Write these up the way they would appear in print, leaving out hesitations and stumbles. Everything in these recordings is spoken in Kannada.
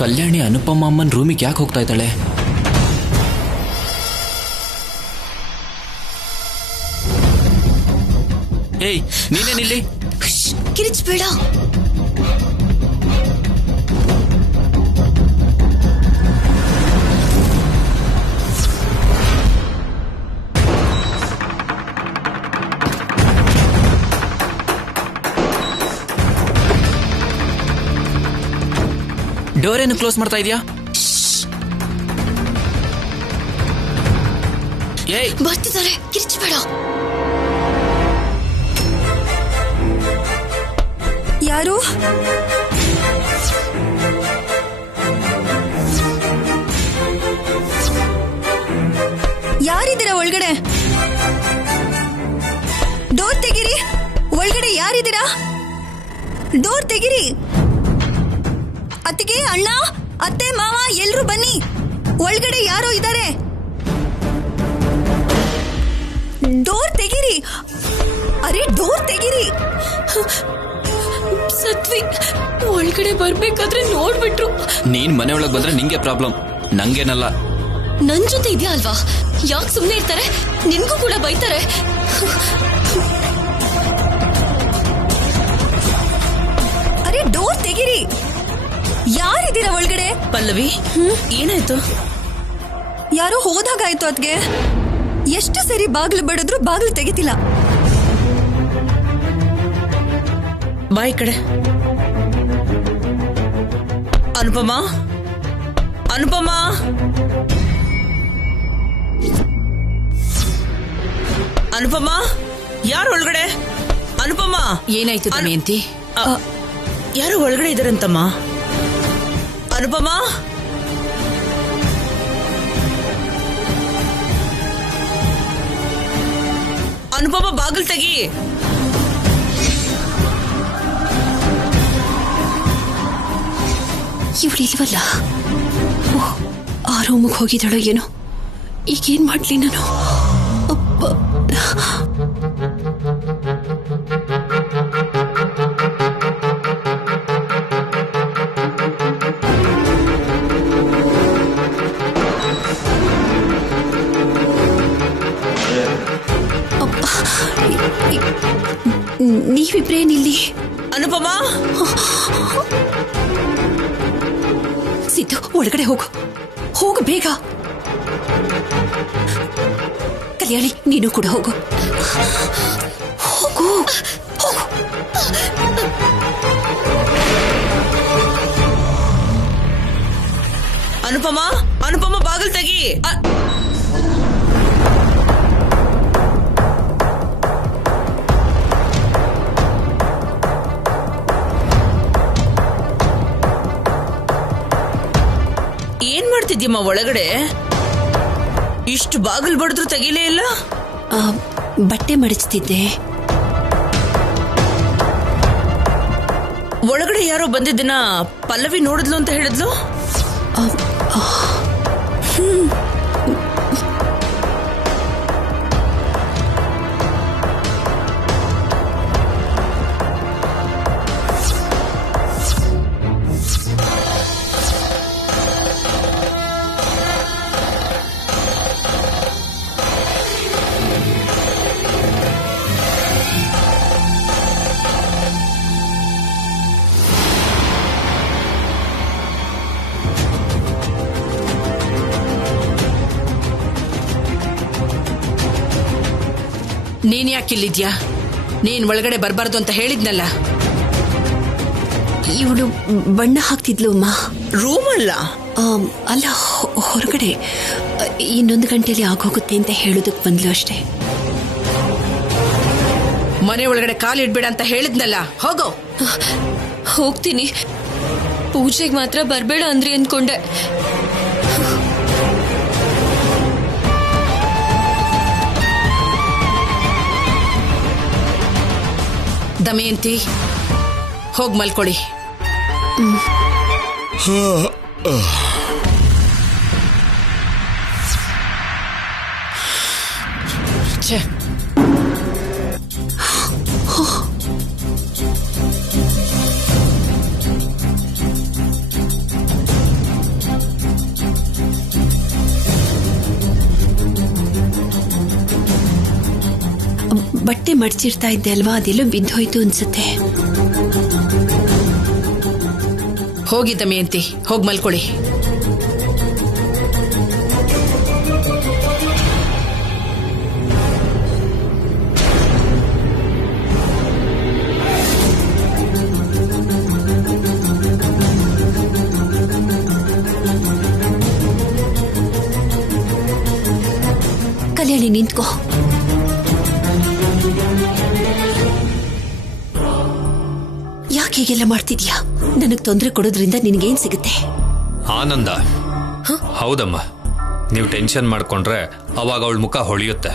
ಕಲ್ಯಾಣಿ ಅನುಪಮ್ಮ ಅಮ್ಮನ ರೂಮಿಗೆ ಯಾಕೆ ಹೋಗ್ತಾ ಇದ್ದಾಳೆ? ಏಯ್, ನೀನೇನಿಲ್ಲಿ? ಕಿರಿಚ್ಬೇಡ. ಡೋರ್ ಏನು ಕ್ಲೋಸ್ ಮಾಡ್ತಾ ಇದೀಯಾ? ಏಯ್, ಬರ್ತಿದ್ದಾರೆ, ಕಿರಿಚ್ಬೇಡ. ಯಾರು? ಯಾರಿದ್ದೀರಾ ಒಳಗಡೆ? ಡೋರ್ ತೆಗಿರಿ. ಒಳಗಡೆ ಯಾರಿದ್ದೀರಾ? ಡೋರ್ ತೆಗಿರಿ. ಅತ್ತಿಗೆ, ಅಣ್ಣ, ಅತ್ತೆ, ಮಾವ ಎಲ್ರು ಬನ್ನಿ. ಒಳಗಡೆ ಯಾರೋ ಇದ್ದಾರೆ. ಡೋರ್ ತೆಗಿರಿ. ಅರೆ, ಡೋರ್ ತೆಗಿರಿ. ಸತ್ವಿ ಒಳಗಡೆ ಬರ್ಬೇಕಾದ್ರೆ ನೋಡ್ಬಿಟ್ರು. ನೀನ್ ಮನೆ ಒಳಗೆ ಬಂದ್ರೆ ನಿಂಗೆ ಪ್ರಾಬ್ಲಮ್, ನಂಗೇನಲ್ಲ. ನನ್ ಜೊತೆ ಇದೆಯಾ ಅಲ್ವಾ, ಯಾಕೆ ಸುಮ್ನೆ ಇರ್ತಾರೆ? ನಿನ್ಗೂ ಕೂಡ ಬೈತಾರೆ. ಅರೆ, ಡೋರ್ ತೆಗಿರಿ. ಯಾರಿದ್ದೀರಾ ಒಳಗಡೆ? ಪಲ್ಲವಿ, ಏನಾಯ್ತು? ಯಾರೋ ಹೋದಾಗಾಯ್ತು. ಅದ್ಗೆ ಎಷ್ಟು ಸರಿ ಬಾಗ್ಲು ಬಡಿದ್ರು ಬಾಗ್ಲು ತೆಗಿತಿಲ್ಲ. ಬಾಯ್ ಕಡೆ. ಅನುಪಮ, ಅನುಪಮ, ಅನುಪಮ, ಯಾರು ಒಳಗಡೆ? ಅನುಪಮ, ಏನಾಯ್ತು ದಮಯಂತಿ? ಯಾರು ಒಳಗಡೆ ಇದಾರಂತಮ್ಮ? ಅನುಪಮ, ಅನುಪಮ, ಬಾಗಿಲು ತೆಗಿ. ಇವಳಿಲ್ವಲ್ಲ, ಆ ರೂಮಿಗೆ ಹೋಗಿದ್ದಾಳೋ ಏನೋ. ಈಗೇನ್ ಮಾಡ್ಲಿ ನಾನು? ನೀವಿಬ್ರೇನಿಲ್ಲಿ? ಅನುಪಮ, ಸಿದ್ದು, ಒಳಗಡೆ ಹೋಗು. ಹೋಗು ಬೇಗ. ಕಲ್ಯಾಣಿ, ನೀನು ಕೂಡ ಹೋಗು. ಹೋಗು, ಹೋಗು. ಅನುಪಮ, ಅನುಪಮ, ಬಾಗಿಲು ತೆಗಿ. ಏನ್ ಮಾಡ್ತಿದ್ಯಮ್ಮ ಒಳಗಡೆ? ಇಷ್ಟು ಬಾಗಿಲು ಬಡಿದ್ರು ತೆಗಿಲೇ ಇಲ್ಲ. ಬಟ್ಟೆ ಮಡಚ್ತಿದ್ದೆ. ಒಳಗಡೆ ಯಾರೋ ಬಂದಿದ್ದನ್ನ ಪಲ್ಲವಿ ನೋಡಿದ್ಲು ಅಂತ ಹೇಳಿದ್ಲು. ನೀನ್ ಯಾಕಿಲ್ಲಿದ್ಯಾ? ನೀನ್ ಒಳಗಡೆ ಬರ್ಬಾರ್ದು ಅಂತ ಹೇಳಿದ್ನಲ್ಲ. ಇವಳು ಬಣ್ಣ ಹಾಕ್ತಿದ್ಲು ಅಮ್ಮ. ರೂಮ್ ಅಲ್ಲ, ಅಲ್ಲ, ಹೊರಗಡೆ. 1 ಗಂಟೆಯಲ್ಲಿ ಆಗೋಗುತ್ತೆ ಅಂತ ಹೇಳೋದಕ್ಕೆ ಬಂದ್ಲು ಅಷ್ಟೇ. ಮನೆ ಒಳಗಡೆ ಕಾಲಿಡ್ಬೇಡ ಅಂತ ಹೇಳಿದ್ನಲ್ಲ, ಹೋಗೋ. ಹೋಗ್ತೀನಿ. ಪೂಜೆಗೆ ಮಾತ್ರ ಬರ್ಬೇಡ ಅಂದ್ರಿ ಅನ್ಕೊಂಡೆ. ದಮಯಂತಿ, ಹೋಗ್ ಮಲ್ಕೊಳ್ಳಿ. ಛೇ, ಬಟ್ಟೆ ಮಡ್ಚಿರ್ತಾ ಇದ್ದೆ ಅಲ್ವಾ, ಅದೆಲ್ಲೋ ಬಿದ್ದೋಯ್ತು ಅನ್ಸುತ್ತೆ. ಹೋಗಿ ದಮಯಂತಿ, ಹೋಗಿ ಮಲ್ಕೊಳ್ಳಿ. ಕಲ್ಯಾಣಿ ನಿಂತ್ಕೋ. ಯಾಕೆ ಹೀಗೆಲ್ಲ ಮಾಡ್ತಿದ್ಯಾ? ನನಗ್ ತೊಂದರೆ ಕೊಡೋದ್ರಿಂದ ನಿನಗೇನ್ ಸಿಗುತ್ತೆ? ಆನಂದ. ಹೌದಮ್ಮ, ನೀವು ಟೆನ್ಷನ್ ಮಾಡ್ಕೊಂಡ್ರೆ ಅವಾಗ ಅವಳ ಮುಖ ಹೊಳೆಯುತ್ತೆ.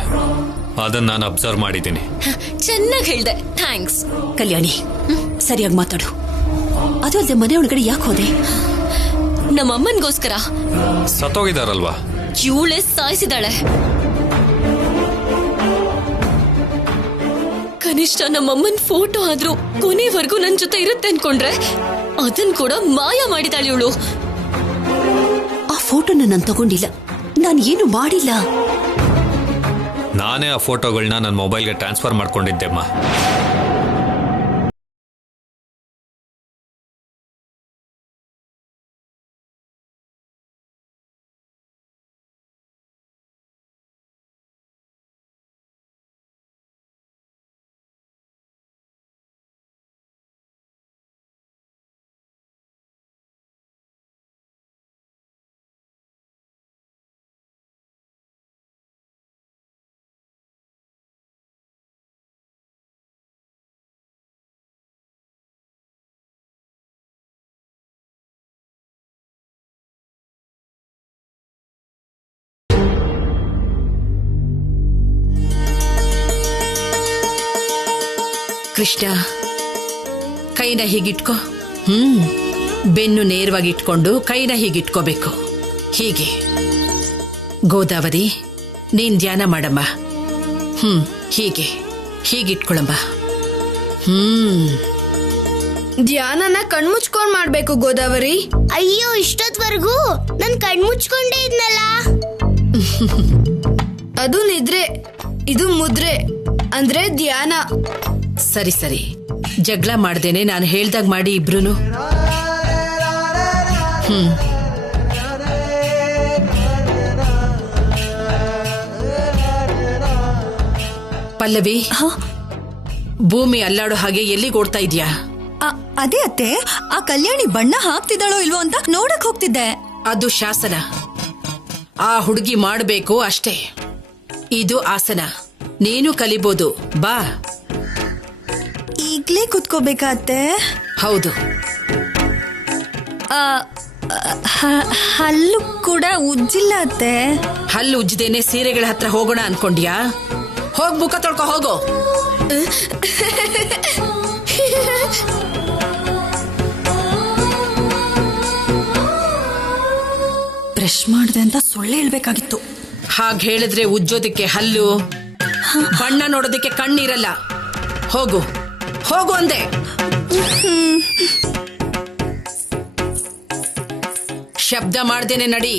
ಅದನ್ನ ನಾನು ಅಬ್ಸರ್ವ್ ಮಾಡಿದ್ದೀನಿ. ಚೆನ್ನಾಗಿ ಹೇಳ್ದೆ, ಥ್ಯಾಂಕ್ಸ್. ಕಲ್ಯಾಣಿ, ಸರಿಯಾಗಿ ಮಾತಾಡು. ಅದು ಅಲ್ಲದೆ ಮನೆ ಒಳಗಡೆ ಯಾಕೆ ಹೋದೆ? ನಮ್ಮಮ್ಮನ್ಗೋಸ್ಕರ. ಸತ್ತೋಗಿದಾರಲ್ವಾ? ಇವಳೆ ಸಾಯಿಸಿದಾಳೆ. ಕನಿಷ್ಠ ನಮ್ಮಮ್ಮನ್ ಫೋಟೋ ಆದ್ರೂ ಕೊನೆವರೆಗೂ ನನ್ ಜೊತೆ ಇರುತ್ತೆ ಅನ್ಕೊಂಡ್ರೆ ಅದನ್ ಕೂಡ ಮಾಯ ಮಾಡಿದಾಳೆ ಇವಳು. ಆ ಫೋಟೋನ ನಾನು ತಗೊಂಡಿಲ್ಲ, ನಾನು ಏನು ಮಾಡಿಲ್ಲ. ನಾನೇ ಆ ಫೋಟೋಗಳನ್ನ ನನ್ನ ಮೊಬೈಲ್ಗೆ ಟ್ರಾನ್ಸ್ಫರ್ ಮಾಡ್ಕೊಂಡಿದ್ದೆಮ್ಮ. ಕೃಷ್ಣ, ಕೈನ ಹೀಗಿಟ್ಕೋ. ಬೆನ್ನು ನೇರವಾಗಿ ಇಟ್ಕೊಂಡು ಕೈನ ಹೀಗಿಟ್ಕೋಬೇಕು. ಹೀಗೆ. ಗೋದಾವರಿ, ನೀನ್ ಧ್ಯಾನ ಮಾಡಮ್ಮ. ಹೀಗೆ ಹೀಗಿಟ್ಕೊಳಮ್ಮ. ಧ್ಯಾನನ ಕಣ್ಮುಚ್ಕೊಂಡ್ ಮಾಡ್ಬೇಕು ಗೋದಾವರಿ. ಅಯ್ಯೋ, ಇಷ್ಟೊತ್ವರೆಗೂ ನನ್ ಕಣ್ಮುಚ್ಕೊಂಡೇ ಇದ್ನಲ್ಲ. ಅದು ನಿದ್ರೆ, ಇದು ಮುದ್ರೆ ಅಂದ್ರೆ ಧ್ಯಾನ. ಸರಿ ಸರಿ, ಜಗಳ ಮಾಡ್ದೇನೆ ನಾನು ಹೇಳ್ದಾಗ ಮಾಡಿ ಇಬ್ರುನು. ಪಲ್ಲವಿ, ಭೂಮಿ ಅಲ್ಲಾಡೋ ಹಾಗೆ ಎಲ್ಲಿಗೆ ಓಡ್ತಾ ಇದ್ಯಾ? ಅದೇ ಅತ್ತೆ, ಆ ಕಲ್ಯಾಣಿ ಬಣ್ಣ ಹಾಕ್ತಿದ್ದಾಳೋ ಇಲ್ವೋ ಅಂತ ನೋಡಕ್ ಹೋಗ್ತಿದ್ದೆ. ಅದು ಶಾಸನ, ಆ ಹುಡುಗಿ ಮಾಡಬೇಕು ಅಷ್ಟೇ. ಇದು ಆಸನ, ನೀನು ಕಲಿಬೋದು. ಬಾ. ಈಗ್ಲೇ ಕುತ್ಕೋಬೇಕಾ ಅತ್ತೆ? ಹೌದು. ಹಲ್ಲು ಕೂಡ ಉಜ್ಜಿಲ್ಲ ಅತ್ತೆ. ಹಲ್ಲು ಉಜ್ಜದೇನೆ ಸೀರೆಗಳ ಹತ್ರ ಹೋಗೋಣ ಅನ್ಕೊಂಡ್ಯಾ? ಹೋಗ್ ಮುಖ ತೊಳ್ಕೊ ಹೋಗೋ. ಬ್ರಷ್ ಮಾಡ್ದೆ ಅಂತ ಸುಳ್ಳು ಹೇಳ್ಬೇಕಾಗಿತ್ತು. ಹಾಗೆ ಹೇಳಿದ್ರೆ ಉಜ್ಜೋದಕ್ಕೆ ಹಲ್ಲು, ಬಣ್ಣ ನೋಡೋದಕ್ಕೆ ಕಣ್ಣಿರಲ್ಲ. ಹೋಗು ಹೋಗು ಅಂದೆ. ಶಬ್ದ ಮಾಡ್ದೇನೆ ನಡಿ.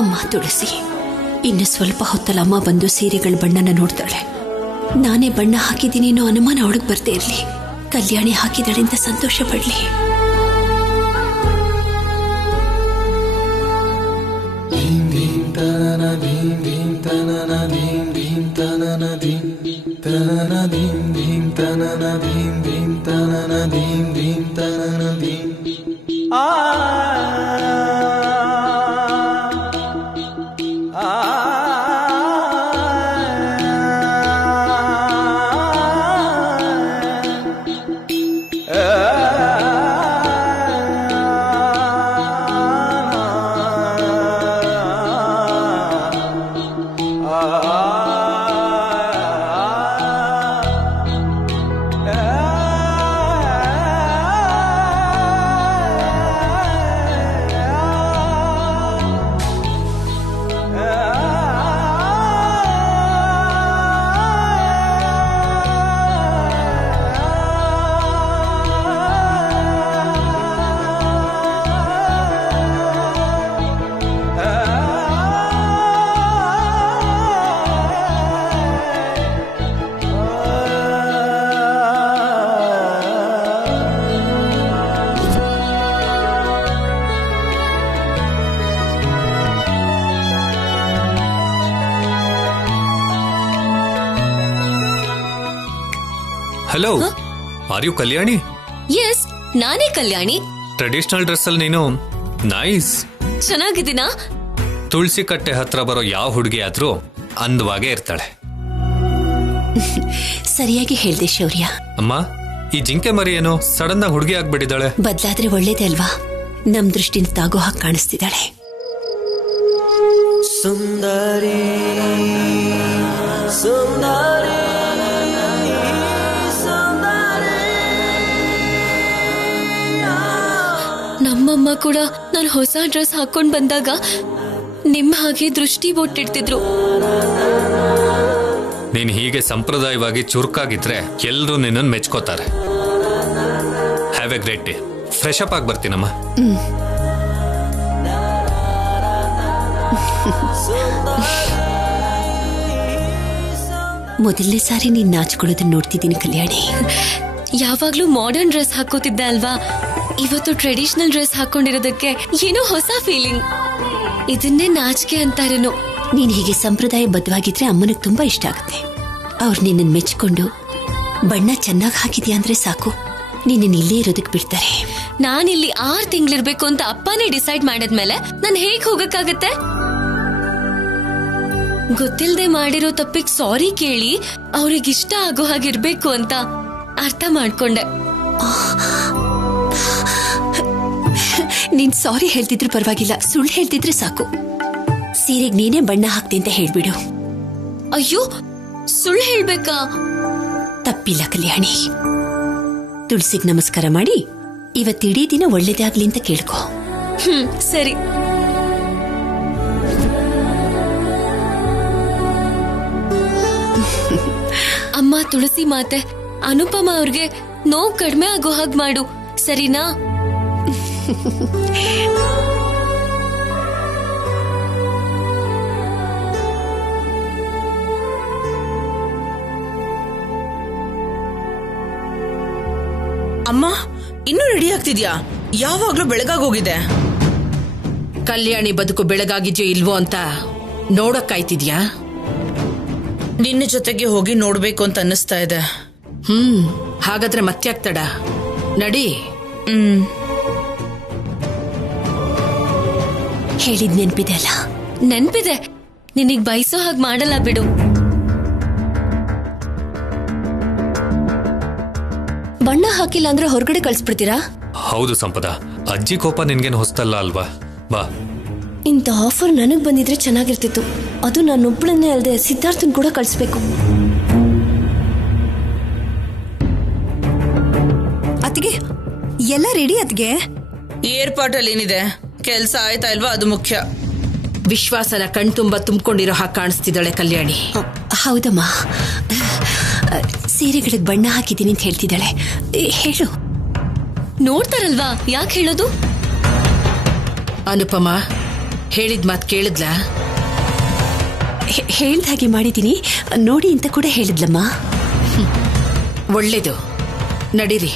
ಅಮ್ಮ ತುಳಸಿ, ಇನ್ನು ಸ್ವಲ್ಪ ಹೊತ್ತಲ್ಲ ಅಮ್ಮ ಬಂದು ಸೀರೆಗಳ ಬಣ್ಣನ ನೋಡ್ತಾಳೆ. ನಾನೇ ಬಣ್ಣ ಹಾಕಿದ್ದೀನಿ ಅನ್ನೋ ಅನುಮಾನ ಅವಳಿಗೆ ಬರ್ದೇ ಇರ್ಲಿ. ಕಲ್ಯಾಣಿ ಹಾಕಿದಾಳೆ ಅಂತ ಸಂತೋಷ ಪಡ್ಲಿ. Hello, are you Kalyani? Yes, ನಾನೇ ಕಲ್ಯಾಣಿ. ಟ್ರೆಡಿಷನಲ್ ಡ್ರೆಸ್ ಅಲ್ಲಿ ನೀನು ನೈಸ್. ಚೆನ್ನಾಗಿದ್ದೀನಾ? ತುಳಸಿ ಕಟ್ಟೆ ಹತ್ರ ಬರೋ ಯಾವ ಹುಡುಗಿ ಆದ್ರೂ ಅಂದವಾಗೇ ಇರ್ತಾಳೆ. ಸರಿಯಾಗಿ ಹೇಳ್ದೆ ಶೌರ್ಯ. ಅಮ್ಮ, ಈ ಜಿಂಕೆ ಮರಿ ಏನೋ ಸಡನ್ ಆಗಿ ಹುಡುಗಿ ಆಗ್ಬಿಟ್ಟಿದ್ದಾಳೆ. ಬದ್ಲಾದ್ರೆ ಒಳ್ಳೇದೇ ಅಲ್ವಾ? ನಮ್ ದೃಷ್ಟಿನ ತಾಗೋ ಹಾಗೆ ಕಾಣಿಸ್ತಿದ್ದಾಳೆ. ಸುಂದರಿ ಸುಂದರಿ ನಮ್ಮಮ್ಮ ಕೂಡ ನಾನು ಹೊಸ ಡ್ರೆಸ್ ಹಾಕೊಂಡ್ ಬಂದಾಗ ನಿಮ್ಮ ಹಾಗೆ ದೃಷ್ಟಿ ಬೊಟ್ಟಿಡ್ತಿದ್ರು. ನೀನ್ ಹೀಗೆ ಸಂಪ್ರದಾಯವಾಗಿ ಚುರುಕಾಗಿದ್ರೆ ಎಲ್ರೂ ನಿನ್ನನ್ನು ಮೆಚ್ಕೋತಾರೆ. Have a great day. Fresh up ಆಗಿ ಬರ್ತೀನಮ್ಮ. ಮೊದಲನೇ ಸಾರಿ ನೀನ್ ನಾಚ್ಕೊಳ್ಳೋದನ್ನ ನೋಡ್ತಿದ್ದೀನಿ ಕಲ್ಯಾಣಿ. ಯಾವಾಗ್ಲೂ ಮಾಡರ್ನ್ ಡ್ರೆಸ್ ಹಾಕೋತಿದ್ದೆ ಅಲ್ವಾ? ಇವತ್ತು ಟ್ರೆಡಿಷನಲ್ ಡ್ರೆಸ್ ಹಾಕೊಂಡಿರೋದಕ್ಕೆ ಏನೋ ಹೊಸ ಫೀಲಿಂಗ್. ಇದನ್ನೇ ನಾಚಿಕೆ ಅಂತಾರೇನೋ. ನೀನ್ ಹೀಗೆ ಸಂಪ್ರದಾಯ ಬದ್ಧವಾಗಿದ್ರೆ ಅಮ್ಮನಿಗೆ ತುಂಬಾ ಇಷ್ಟ ಆಗುತ್ತೆ. ಅವ್ರು ನಿನ್ನನ್ನು ಮೆಚ್ಕೊಂಡು ಬಣ್ಣ ಚೆನ್ನಾಗಿ ಹಾಕಿದ್ಯಾ ಅಂದ್ರೆ ಸಾಕು, ನಿನ್ನ ಇಲ್ಲೇ ಇರೋದಕ್ಕೆ ಬಿಡ್ತಾರೆ. ನಾನಿಲ್ಲಿ 6 ತಿಂಗಳಿರ್ಬೇಕು ಅಂತ ಅಪ್ಪನೇ ಡಿಸೈಡ್ ಮಾಡಿದ್ಮೇಲೆ ನಾನು ಹೇಗ್ ಹೋಗಕ್ಕಾಗತ್ತೆ? ಗೊತ್ತಿಲ್ಲದೆ ಮಾಡಿರೋ ತಪ್ಪಿಗೆ ಸಾರಿ ಕೇಳಿ ಅವ್ರಿಗಿಷ್ಟ ಆಗೋ ಹಾಗಿರ್ಬೇಕು ಅಂತ ಅರ್ಥ ಮಾಡ್ಕೊಂಡೆ. ನೀನ್ ಸಾರಿ ಹೇಳ್ತಿದ್ರು ಪರವಾಗಿಲ್ಲ, ಸುಳ್ಳು ಹೇಳ್ತಿದ್ರೆ ಸಾಕು. ಸೀರೆಗೆ ನೀನೇ ಬಣ್ಣ ಹಾಕ್ತಿ ಅಂತ ಹೇಳ್ಬಿಡು. ಅಯ್ಯೋ, ಸುಳ್ಳು ಹೇಳ್ಬೇಕಾ? ತಪ್ಪಿಲ್ಲ ಕಲ್ಯಾಣಿ. ತುಳಸಿಗೆ ನಮಸ್ಕಾರ ಮಾಡಿ ಇವತ್ತಿಡೀ ದಿನ ಒಳ್ಳೇದಾಗ್ಲಿ ಅಂತ ಕೇಳ್ಕೊ. ಸರಿ. ಅಮ್ಮ ತುಳಸಿ ಮಾತೆ, ಅನುಪಮ ಅವ್ರಿಗೆ ನೋವು ಕಡಿಮೆ ಆಗೋ ಹಾಗೆ ಮಾಡು, ಸರಿನಾ? ಅಮ್ಮ, ಇನ್ನೂ ರೆಡಿ ಆಗ್ತಿದ್ಯಾ? ಯಾವಾಗ್ಲೂ ಬೆಳಗಾಗೋಗಿದೆ. ಕಲ್ಯಾಣಿ ಬದುಕು ಬೆಳಗಾಗಿದ್ಯೋ ಇಲ್ವೋ ಅಂತ ನೋಡಕ್ಕಾಯ್ತಿದ್ಯಾ? ನಿನ್ನ ಜೊತೆಗೆ ಹೋಗಿ ನೋಡ್ಬೇಕು ಅಂತ ಅನ್ನಿಸ್ತಾ ಇದೆ. ಹಾಗಾದ್ರೆ ಮತ್ಯಾಗ್ತಡ, ನಡಿ. ಹೇಳಿದ್ ನೆನ್ಪಿದೆ ಅಲ್ಲ? ನೆನ್ಪಿದೆ. ನಿನಗ್ ಬಯಸೋ ಹಾಗೆ ಮಾಡಲ್ಲ ಬಿಡು. ಬಣ್ಣ ಹಾಕಿಲ್ಲ ಅಂದ್ರೆ ಹೊರಗಡೆ ಕಳ್ಸ್ಬಿಡ್ತೀರಾ? ಹೌದು ಸಂಪದ, ಅಜ್ಜಿ ಕೋಪ ನಿನ್ಗೇನು ಹೊಸ್ತಲ್ಲ ಅಲ್ವಾ? ಬಾ. ಇಂಥ ಆಫರ್ ನನಗ್ ಬಂದಿದ್ರೆ ಚೆನ್ನಾಗಿರ್ತಿತ್ತು. ಅದು ನಾನೊಬ್ಬಳನ್ನೇ ಅಲ್ಲದೆ ಸಿದ್ಧಾರ್ಥನ್ ಕೂಡ ಕಳಿಸ್ಬೇಕು. ಅತ್ತಿಗೆ ಎಲ್ಲ ರೆಡಿ ಅತ್ತಿಗೆ? ಏರ್ಪಾಟಲ್ಲಿ ಏನಿದೆ, ಕೆಲ್ಸ ಆಯ್ತಾ ಇಲ್ವಾ ಅದು ಮುಖ್ಯ. ವಿಶ್ವಾಸನ ಕಣ್ತುಂಬ ತುಂಬಿಕೊಂಡಿರೋ ಹಾಗೆ ಕಾಣಿಸ್ತಿದ್ದಾಳೆ ಕಲ್ಯಾಣಿ. ಹೌದಮ್ಮ, ಸೀರೆಗಳಿಗೆ ಬಣ್ಣ ಹಾಕಿದ್ದೀನಿ ಅಂತ ಹೇಳ್ತಿದ್ದಾಳೆ. ಹೇಳು. ನೋಡ್ತಾರಲ್ವಾ, ಯಾಕೆ ಹೇಳೋದು? ಅನುಪಮ ಹೇಳಿದ ಮಾತು ಕೇಳಿದ್ಲಾ? ಹೇಳ್ದ ಹಾಗೆ ಮಾಡಿದ್ದೀನಿ ನೋಡಿ ಅಂತ ಕೂಡ ಹೇಳಿದ್ಲಮ್ಮ. ಒಳ್ಳೇದು, ನಡೀರಿ.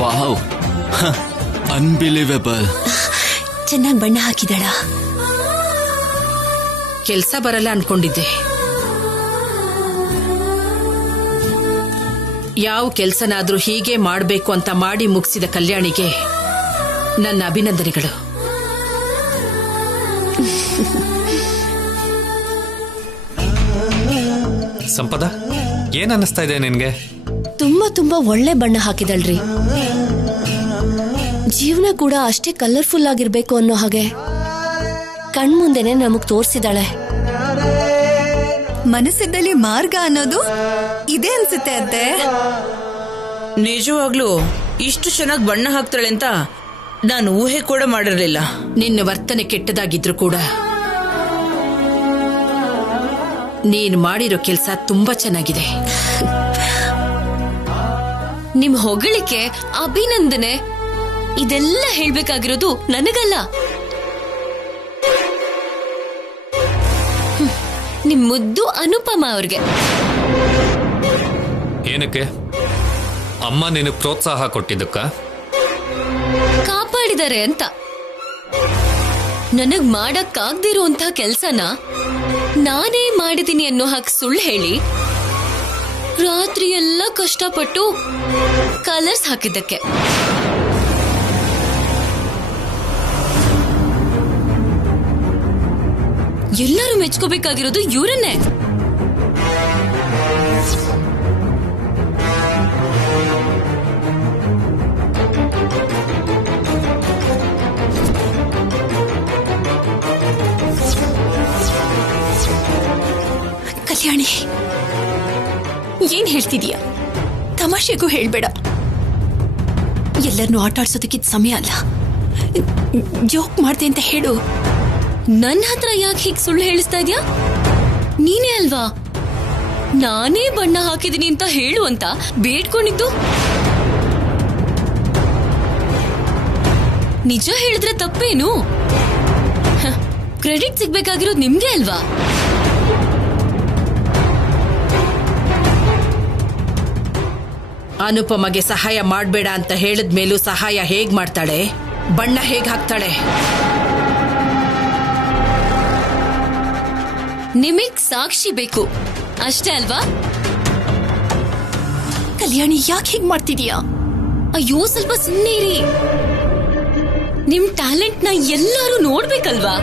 Wow, unbelievable. ಚೆನ್ನಾಗಿ ಬಣ್ಣ ಹಾಕಿದಾಳ. ಕೆಲ್ಸ ಬರಲ್ಲ ಅನ್ಕೊಂಡಿದ್ದೆ. ಯಾವ ಕೆಲ್ಸನಾದ್ರೂ ಹೀಗೆ ಮಾಡ್ಬೇಕು ಅಂತ ಮಾಡಿ ಮುಗಿಸಿದ ಕಲ್ಯಾಣಿಗೆ ನನ್ನ ಅಭಿನಂದನೆಗಳು. ಸಂಪದ ಏನ್ ಅನ್ನಿಸ್ತಾ ಇದೆ ನಿನ್ಗೆ? ತುಂಬಾ ತುಂಬಾ ಒಳ್ಳೆ ಬಣ್ಣ ಹಾಕಿದಳ್ರಿ. ಜೀವನ ಕೂಡ ಅಷ್ಟೇ ಕಲರ್ಫುಲ್ ಆಗಿರ್ಬೇಕು ಅನ್ನೋ ಹಾಗೆ ಕಣ್ಮುಂದೆನೆ ನಮಗ್ ತೋರ್ಸಿದಾಳೆ. ಮನಸ್ಸಿದ್ದಲ್ಲಿ ಮಾರ್ಗ ಅನ್ನೋದು ಇದೇ ಅನ್ಸುತ್ತೆ ಅತ್ತೆ. ನಿಜವಾಗ್ಲೂ ಇಷ್ಟು ಚೆನ್ನಾಗಿ ಬಣ್ಣ ಹಾಕ್ತಾಳೆ ಅಂತ ನಾನು ಊಹೆ ಕೂಡ ಮಾಡಿರ್ಲಿಲ್ಲ. ನಿನ್ನ ವರ್ತನೆ ಕೆಟ್ಟದಾಗಿದ್ರು ಕೂಡ ನೀನ್ ಮಾಡಿರೋ ಕೆಲಸ ತುಂಬಾ ಚೆನ್ನಾಗಿದೆ. ನಿಮ್ ಹೊಗಳಿಕೆ, ಅಭಿನಂದನೆ ಇದೆಲ್ಲ ಹೇಳ್ಬೇಕಾಗಿರೋದು ನನಗಲ್ಲ, ನಿಮ್ ಮುದ್ದು ಅನುಪಮ ಅವ್ರಿಗೆ. ಏನಕ್ಕೆ? ಅಮ್ಮ ನಿನಗೆ ಪ್ರೋತ್ಸಾಹ ಕೊಟ್ಟಿದ್ದಕ್ಕ? ಕಾಪಾಡಿದಾರೆ ಅಂತ. ನನಗ್ ಮಾಡಕ್ಕಾಗ್ದಿರುವಂತ ಕೆಲ್ಸನ ನಾನೇ ಮಾಡಿದೀನಿ ಅನ್ನೋ ಹಾಗೆ ಸುಳ್ಳು ಹೇಳಿ ರಾತ್ರಿ ಎಲ್ಲ ಕಷ್ಟಪಟ್ಟು ಕಲರ್ಸ್ ಹಾಕಿದ್ದಕ್ಕೆ. ಎಲ್ಲರೂ ಮೆಚ್ಕೋಬೇಕಾಗಿರೋದು ಇವ್ರನ್ನೇ. ಕಲ್ಯಾಣಿ, ಏನ್ ಹೇಳ್ತಿದೀಯ? ತಮಾಷೆಗೂ ಹೇಳ್ಬೇಡ. ಎಲ್ಲರನ್ನೂ ಆಟ ಆಡ್ಸೋದಕ್ಕಿದ್ ಸಮಯ ಅಲ್ಲ. ಜೋಕ್ ಮಾಡ್ದೆ ಅಂತ ಹೇಳು. ನನ್ನ ಹತ್ರ ಯಾಕೆ ಹೀಗೆ ಸುಳ್ಳು ಹೇಳಿಸ್ತಾ ಇದ್ಯಾ? ನೀನೇ ಅಲ್ವಾ ನಾನೇ ಬಣ್ಣ ಹಾಕಿದೀನಿ ಅಂತ ಹೇಳು ಅಂತ ಬೇಡ್ಕೊಂಡಿದ್ದು. ನಿಜ ಹೇಳಿದ್ರೆ ತಪ್ಪೇನು? ಕ್ರೆಡಿಟ್ ಸಿಗ್ಬೇಕಾಗಿರೋದು ನಿಮ್ಗೆ ಅಲ್ವಾ? ಅನುಪಮಗೆ ಸಹಾಯ ಮಾಡ್ಬೇಡ ಅಂತ ಹೇಳಿದ ಮೇಲೂ ಸಹಾಯ ಹೇಗ್ ಮಾಡ್ತಾಳೆ, ಬಣ್ಣ ಹೇಗ್ ಹಾಕ್ತಾಳೆ? ನಿಮಗ್ ಸಾಕ್ಷಿ ಬೇಕು ಅಷ್ಟೇ ಅಲ್ವಾ? ಕಲ್ಯಾಣಿ, ಯಾಕೆ ಹೀಗ್ ಮಾಡ್ತಿದೀಯಾ? ಅಯ್ಯೋ, ಸ್ವಲ್ಪ ಸುಮ್ಮನೆ ಇರಿ. ನಿಮ್ ಟ್ಯಾಲೆಂಟ್ ನ ಎಲ್ಲರೂ ನೋಡ್ಬೇಕಲ್ವಾ?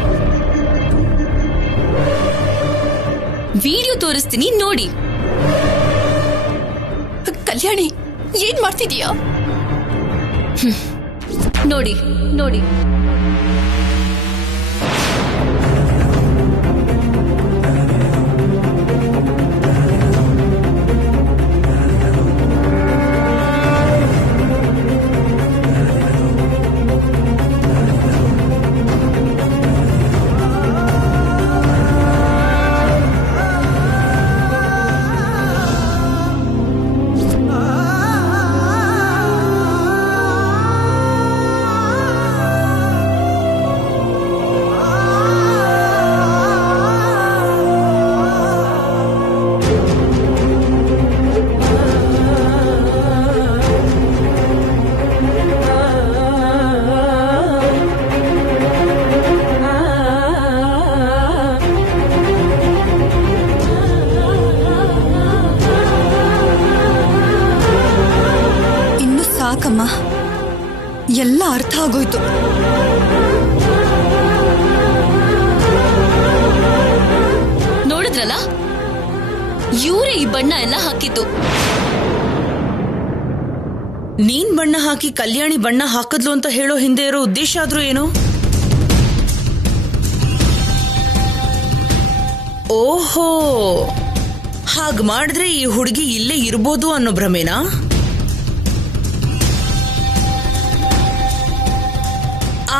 ವಿಡಿಯೋ ತೋರಿಸ್ತೀನಿ ನೋಡಿ. ಕಲ್ಯಾಣಿ, ಏನ್ ಮಾಡ್ತಿದೀಯಾ? ನೋಡಿ ನೋಡಿ. ಸಾಕಮ್ಮ, ಎಲ್ಲ ಅರ್ಥ ಆಗೋಯ್ತು. ನೋಡಿದ್ರಲ್ಲ, ಇವರೇ ಈ ಬಣ್ಣ ಎಲ್ಲ ಹಾಕಿತ್ತು. ನೀನ್ ಬಣ್ಣ ಹಾಕಿ ಕಲ್ಯಾಣಿ ಬಣ್ಣ ಹಾಕದ್ಲು ಅಂತ ಹೇಳೋ ಹಿಂದೆ ಇರೋ ಉದ್ದೇಶ ಆದ್ರೂ ಏನು? ಓಹೋ, ಹಾಗ್ ಮಾಡಿದ್ರೆ ಈ ಹುಡುಗಿ ಇಲ್ಲೇ ಇರ್ಬೋದು ಅನ್ನೋ ಭ್ರಮೆನಾ?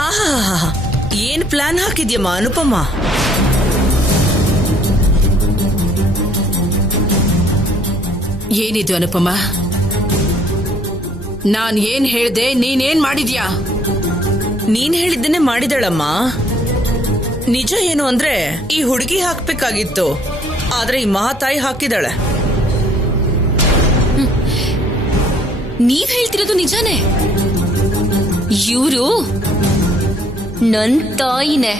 ಆಹಾ, ಏನ್ ಪ್ಲಾನ್ ಹಾಕಿದ್ಯಮ್ಮ ಅನುಪಮ? ಏನಿದು ಅನುಪಮ? ನಾನ್ ಏನ್ ಹೇಳ್ದೆ, ನೀನೇನ್ ಮಾಡಿದ್ಯಾ? ನೀನ್ ಹೇಳಿದ್ದನ್ನೇ ಮಾಡಿದಳಮ್ಮ. ನಿಜ ಏನು ಅಂದ್ರೆ ಈ ಹುಡುಗಿ ಹಾಕ್ಬೇಕಾಗಿತ್ತು, ಆದ್ರೆ ಈ ಮಹಾತಾಯಿ ಹಾಕಿದಾಳೆ. ನೀವ್ ಹೇಳ್ತಿರೋದು ನಿಜಾನೇ. ಇವರು ನನ್ ತಾಯಿನೇ.